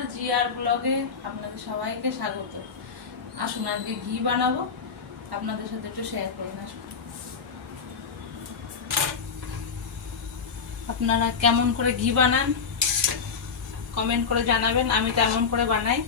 নমস্কার, জিআর ব্লগে আপনাদের সবাইকে স্বাগত। আসুন আজকে ঘি বানাবো, আপনাদের সাথে একটু শেয়ার করুন। আসুন, আপনারা কেমন করে ঘি বানান কমেন্ট করে জানাবেন। আমি তেমন করে বানাই।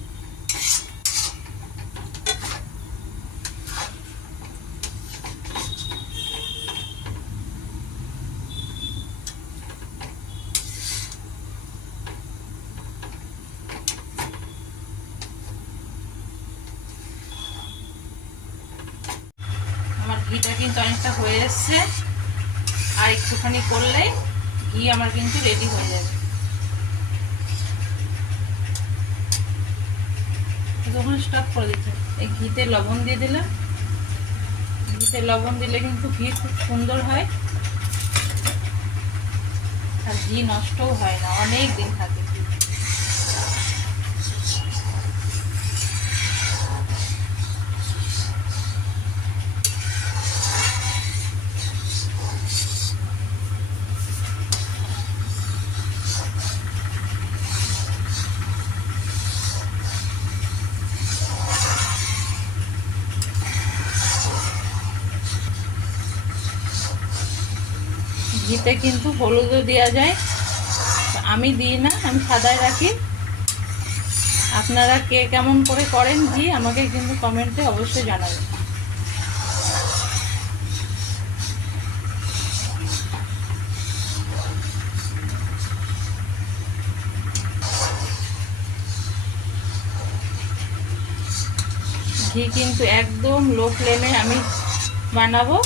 আমার ঘিটা কিন্তু অনেকটা হয়ে এসছে, আর একটুখানি করলেই ঘি আমার কিন্তু রেডি হয়ে যাবে। তখন স্টপ করে দিতে। এই ঘিতে লবণ দিয়ে দিলাম। ঘিতে লবণ দিলে কিন্তু ঘি খুব সুন্দর হয়, আর ঘি নষ্টও হয় না, অনেক দিন থাকে। ঘিতে কিন্তু হলুদও দেওয়া যায়, আমি দিই না, আমি সাদায় রাখি। আপনারা কে কেমন করে করেন ঘি আমাকে কিন্তু কমেন্টে অবশ্যই জানাবেন। ঘি কিন্তু একদম লো ফ্লেমে আমি বানাবো।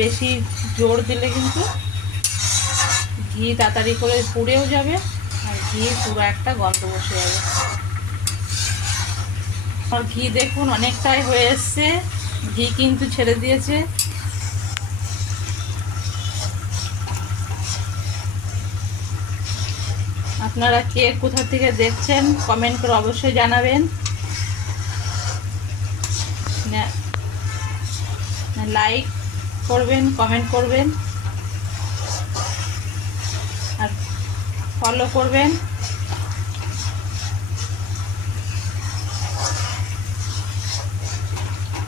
বেশি জোর দিলে কিন্তু ঘি তাড়াতাড়ি করে পুড়েও যাবে, আর ঘি পুরো একটা গন্ধ বসে যাবে। আর ঘি দেখুন অনেকটাই হয়ে এসছে, ঘি কিন্তু ছেড়ে দিয়েছে। আপনারা কে কোথা থেকে দেখছেন কমেন্ট করে অবশ্যই জানাবেন। লাইক করবেন, কমেন্ট করবেন, আর ফলো করবেন।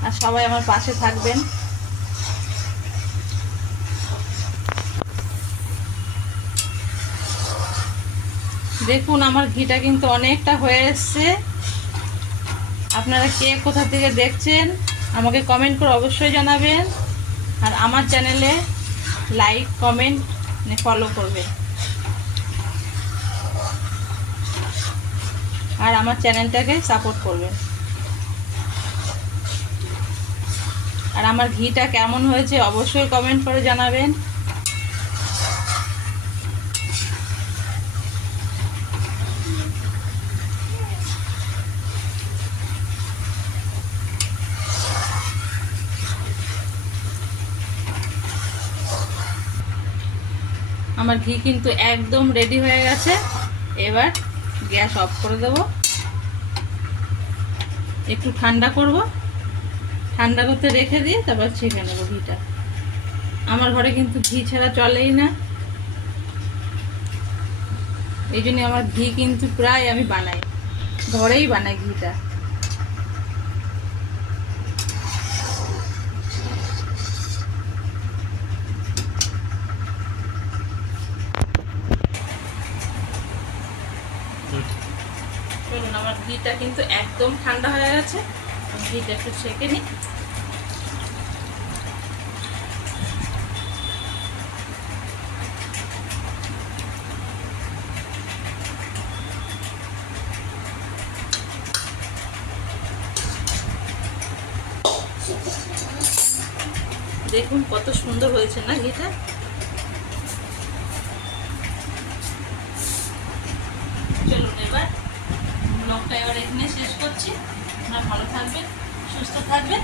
আর সবাই আমার পাশে থাকবেন। দেখুন আমার ঘিটা কিন্তু অনেকটা হয়ে এসছে। আপনারা কে কোথা থেকে দেখছেন আমাকে কমেন্ট করে অবশ্যই জানাবেন, আর আমার চ্যানেলে লাইক কমেন্ট ফলো করবেন, আর আমার চ্যানেলটাকে সাপোর্ট করবেন। আর আমার ঘিটা কেমন হয়েছে অবশ্যই কমেন্ট করে জানাবেন। আমার ঘি কিন্তু একদম রেডি হয়ে গেছে। এবার গ্যাস অফ করে দেব, একটু ঠান্ডা করব, ঠান্ডা করতে রেখে দিয়ে তারপর ছেঁকে নেবো ঘিটা। আমার ঘরে কিন্তু ঘি ছাড়া চলেই না, এই জন্য আমার ঘি কিন্তু প্রায় আমি বানাই, ঘরেই বানাই ঘিটা। চলুন, আমার ঘিটা কিন্তু একদম ঠান্ডা হয়ে গেছে, ঘিটা একটু ছেঁকে নিই। দেখুন কত সুন্দর হয়েছে না ঘিটা। চলুন এবার ব্লগটা এখানে শেষ করছি। আপনারা ভালো থাকবেন, সুস্থ থাকবেন।